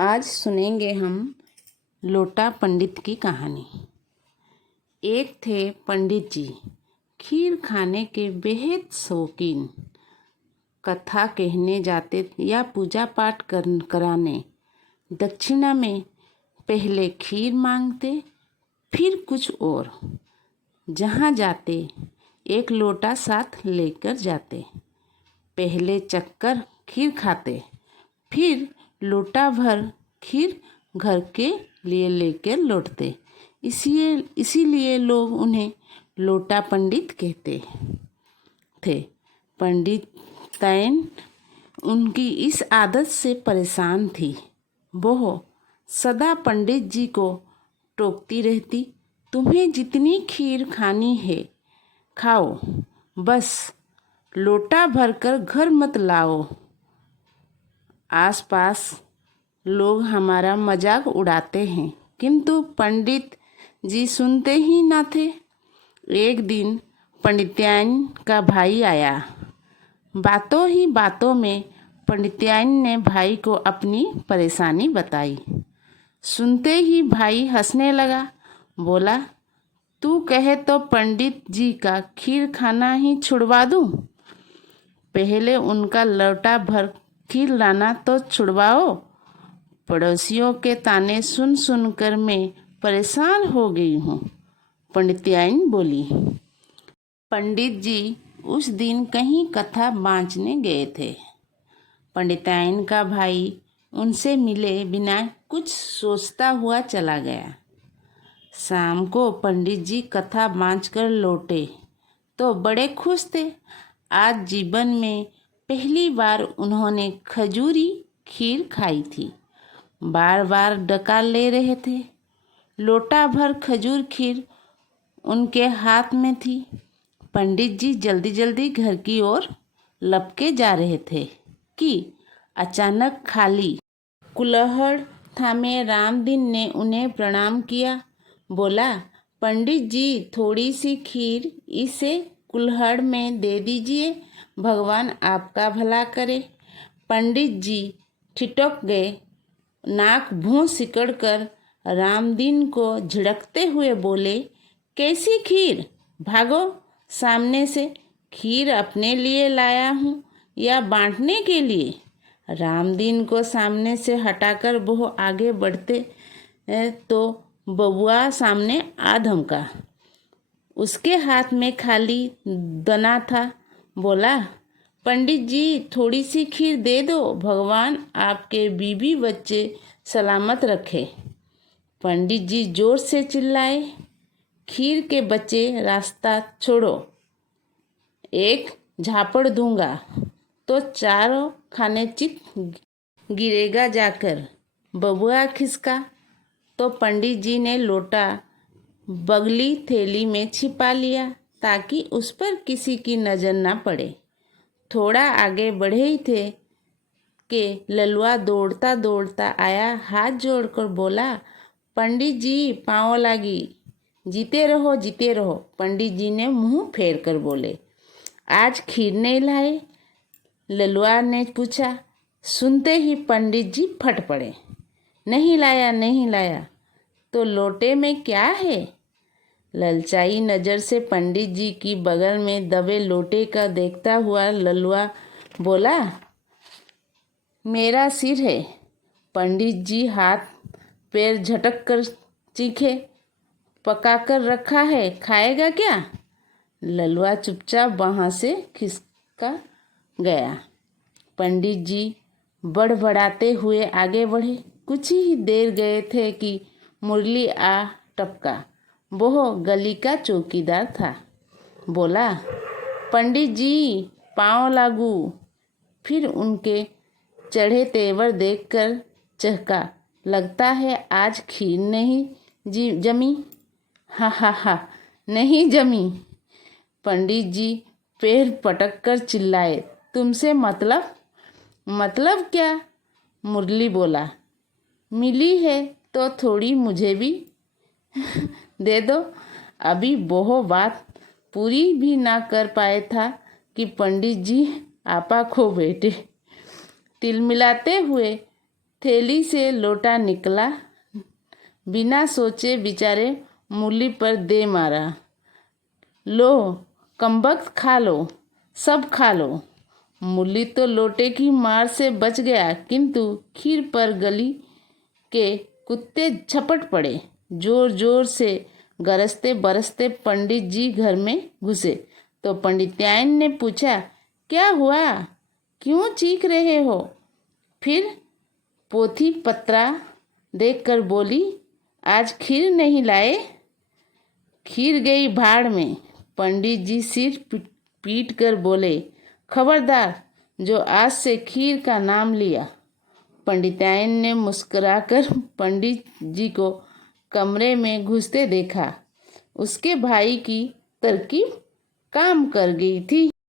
आज सुनेंगे हम लोटा पंडित की कहानी। एक थे पंडित जी, खीर खाने के बेहद शौकीन। कथा कहने जाते या पूजा पाठ कराने दक्षिणा में पहले खीर मांगते, फिर कुछ और। जहाँ जाते एक लोटा साथ लेकर जाते। पहले चक्कर खीर खाते, फिर लोटा भर खीर घर के लिए लेकर लौटते। इसीलिए लोग उन्हें लोटा पंडित कहते थे। पंडिताइन उनकी इस आदत से परेशान थी। वो सदा पंडित जी को टोकती रहती, तुम्हें जितनी खीर खानी है खाओ, बस लोटा भरकर घर मत लाओ। आसपास लोग हमारा मजाक उड़ाते हैं, किंतु पंडित जी सुनते ही ना थे। एक दिन पंडिताइन का भाई आया। बातों ही बातों में पंडिताइन ने भाई को अपनी परेशानी बताई। सुनते ही भाई हंसने लगा। बोला, तू कहे तो पंडित जी का खीर खाना ही छुड़वा दूं? पहले उनका लोटा भर खीर लाना तो छुड़वाओ। पड़ोसियों के ताने सुन सुनकर मैं परेशान हो गई हूँ, पंडिताइन बोली। पंडित जी उस दिन कहीं कथा बाँचने गए थे। पंडिताइन का भाई उनसे मिले बिना कुछ सोचता हुआ चला गया। शाम को पंडित जी कथा बाँच कर लौटे तो बड़े खुश थे। आज जीवन में पहली बार उन्होंने खजूरी खीर खाई थी। बार बार डकार ले रहे थे। लोटा भर खजूर खीर उनके हाथ में थी। पंडित जी जल्दी जल्दी घर की ओर लपके जा रहे थे कि अचानक खाली कुल्हड़ थामे रामदीन ने उन्हें प्रणाम किया। बोला, पंडित जी थोड़ी सी खीर इसे कुल्हड़ में दे दीजिए, भगवान आपका भला करे। पंडित जी ठिठक गए। नाक भौं सिकड़ कर रामदीन को झिड़कते हुए बोले, कैसी खीर? भागो सामने से। खीर अपने लिए लाया हूँ या बांटने के लिए? रामदीन को सामने से हटाकर वो आगे बढ़ते तो बबुआ सामने आ धमका। उसके हाथ में खाली दना था। बोला, पंडित जी थोड़ी सी खीर दे दो, भगवान आपके बीबी बच्चे सलामत रखे। पंडित जी जोर से चिल्लाए, खीर के बच्चे रास्ता छोड़ो, एक झापड़ दूंगा तो चारों खाने चित गिरेगा जाकर। बबुआ खिसका तो पंडित जी ने लोटा बगली थैली में छिपा लिया ताकि उस पर किसी की नज़र ना पड़े। थोड़ा आगे बढ़े ही थे कि ललुआ दौड़ता दौड़ता आया। हाथ जोड़कर बोला, पंडित जी पाँव लागी, जीते रहो जीते रहो। पंडित जी ने मुंह फेर कर बोले, आज खीर नहीं लाए? ललुआ ने पूछा। सुनते ही पंडित जी फट पड़े। नहीं लाया नहीं लाया तो लोटे में क्या है? ललचाई नज़र से पंडित जी की बगल में दबे लोटे का देखता हुआ ललुआ बोला, मेरा सिर है। पंडित जी हाथ पैर झटक कर चीखे, पका कर रखा है, खाएगा क्या? ललुआ चुपचाप वहाँ से खिसका गया। पंडित जी बड़बड़ाते हुए आगे बढ़े। कुछ ही देर गए थे कि मुरली आ टपका। वो गली का चौकीदार था। बोला, पंडित जी पाँव लागू। फिर उनके चढ़े तेवर देखकर चहका, लगता है आज खीर नहीं जमी। हा हा हा, नहीं जमी। पंडित जी पैर पटक कर चिल्लाए, तुमसे मतलब? मतलब क्या? मुरली बोला, मिली है तो थोड़ी मुझे भी दे दो। अभी वो बात पूरी भी ना कर पाए था कि पंडित जी आपा खो बैठे। तिलमिलाते हुए थैली से लोटा निकला, बिना सोचे बेचारे मूली पर दे मारा। लो कमबख्त, खा लो, सब खा लो। मूली तो लोटे की मार से बच गया, किंतु खीर पर गली के कुत्ते झपट पड़े। जोर जोर से गरजते बरसते पंडित जी घर में घुसे तो पंडित्याइन ने पूछा, क्या हुआ, क्यों चीख रहे हो? फिर पोथी पत्रा देखकर बोली, आज खीर नहीं लाए? खीर गई भाड़ में। पंडित जी सिर पीट कर बोले, खबरदार जो आज से खीर का नाम लिया। पंडिताइन ने मुस्कुराकर पंडित जी को कमरे में घुसते देखा। उसके भाई की तरकीब काम कर गई थी।